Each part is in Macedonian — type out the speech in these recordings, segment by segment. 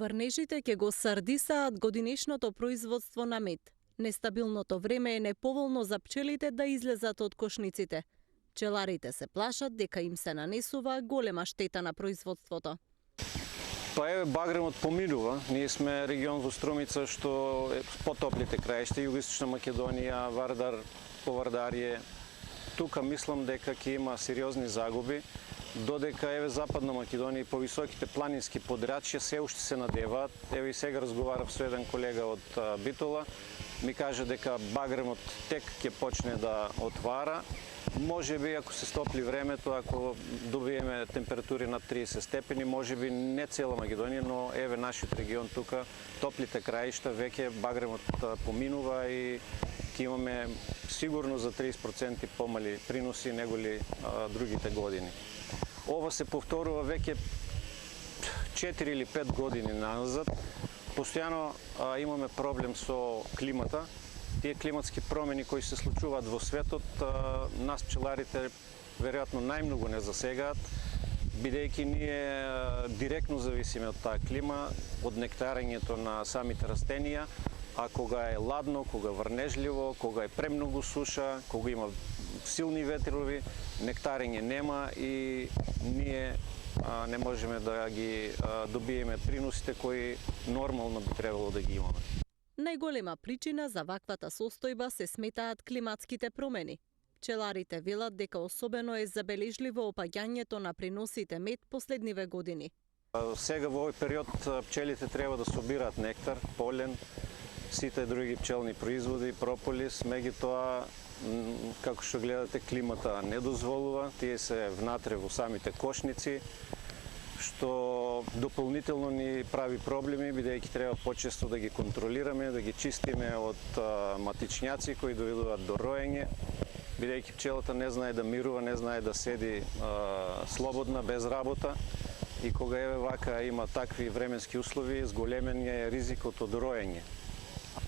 Врнежите ќе го сардисаат годинешното производство на мед. Нестабилното време е неповолно за пчелите да излезат од кошниците. Пчеларите се плашат дека им се нанесува голема штета на производството. Па еве багремот поминува. Ние сме регион во Струмица што е потоплите краишта, Југоисточна Македонија, Вардар, Повардарје. Тука мислам дека ќе има сериозни загуби, додека еве Западна Македонија и повисоките планински подрачја се уште се надеваат. Еве и сега разговарав со еден колега од Битола, ми каже дека багремот тек ќе почне да отвара. Може би ако се стопли времето, ако добиеме температури над 30 степени, може би не цела Македонија, но еве нашиот регион тука, топлите краишта, веќе багремот поминува и ќе имаме сигурно за 30% помали приноси неголи другите години. Ова се повторува веќе 4 или 5 години назад. Постојано имаме проблем со климата. Тие климатски промени кои се случуваат во светот, нас пчеларите веројатно најмногу не засегаат, бидејќи ние директно зависиме од таа клима, од нектарењето на самите растенија, а кога е ладно, кога врнежливо, кога е премногу суша, кога има силни ветрови, нектарење нема и ние не можеме да ги добиеме приносите кои нормално би требало да ги имаме. Најголема причина за ваквата состојба се сметаат климатските промени. Пчеларите велат дека особено е забележливо опаѓањето на приносите мед последниве години. Сега во овој период пчелите треба да собираат нектар, полен, сите други пчелни производи, прополис, меѓутоа како што гледате климата не дозволува, тие се внатре во самите кошници, што дополнително ни прави проблеми, бидејќи треба почесто да ги контролираме, да ги чистиме од матичњаци кои доведуваат до роење, бидејќи пчелата не знае да мирува, не знае да седи слободна, без работа. И кога еве вака има такви временски услови, зголемен е ризикот од роење.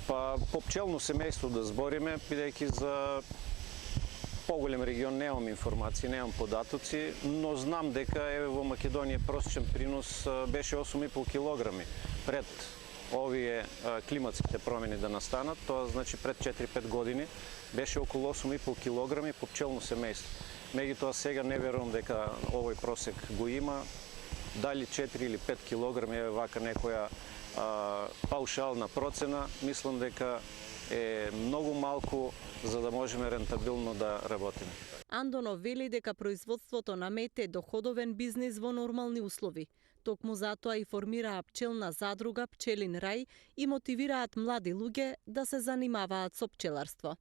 Па по пчелно семејство да збориме, бидејќи за поголем регион немам информации, немам податоци, но знам дека еве во Македонија просечен принос беше 8,5 килограми пред овие климатските промени да настанат, тоа значи пред 4-5 години беше околу 8,5 килограми по пчелно семејство. Меѓутоа сега не верувам дека овој просек го има. Дали 4 или 5 килограми, еве вака некоја паушална процена, мислам дека е многу малку за да можеме рентабилно да работиме. Андонов вели дека производството на мед е доходовен бизнис во нормални услови. Токму затоа и формираа пчелна задруга Пчелин рај и мотивираат млади луѓе да се занимаваат со пчеларство.